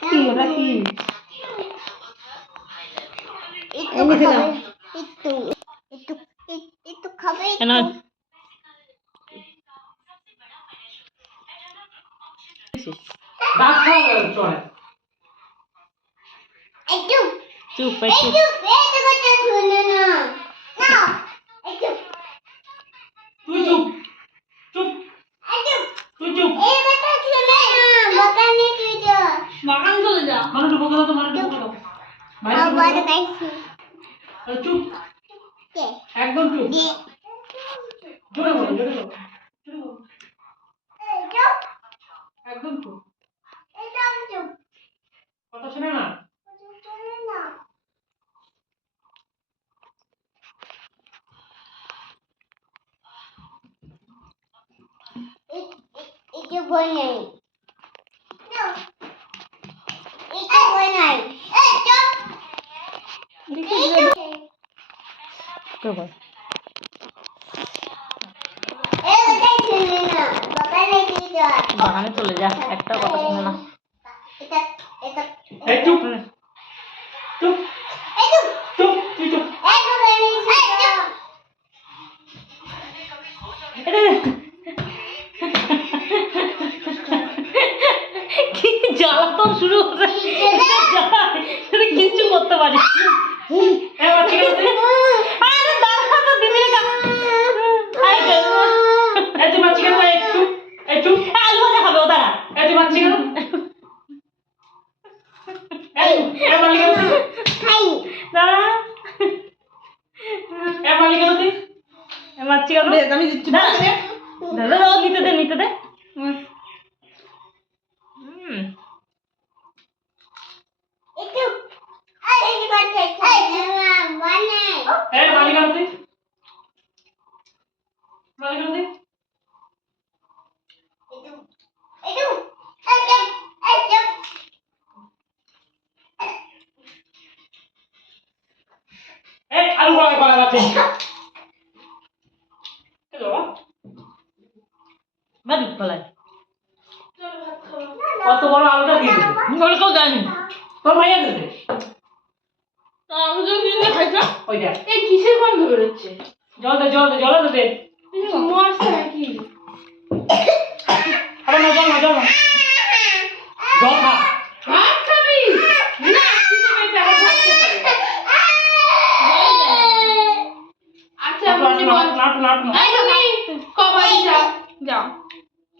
কি ওটা কি একটু খাবে চুপ একদম চুপ জোরে বলো একদম চুপ কথা শুনে না এটা বই নাই এটা বই নাই এই চুপ বাগানে চলে যা একটা কথা শুনে না এই চুপ চুপ চুপ তুই চুপ কি জ্বালাতন শুরু হচ্ছে কিচ্ছু করতে পারি নিতে দে কত বড় আলুটা দিয়ে দেবে ওরকেও জানি তোর ভাইয়া দেবে ওই দেখ এই কিসের গন্ধ বেরোচ্ছে জল দে দে মশা নাকি আরে না জল খা ভাত খাবি না কিছু মেয়েটা আমার ভাত খেতে আচ্ছা নাটু এই তুমি কবাড়ি যাও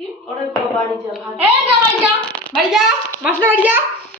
কি ওরে কবাড়ি যা ভাত বাড়ি যা মাসলা বাড়ি যা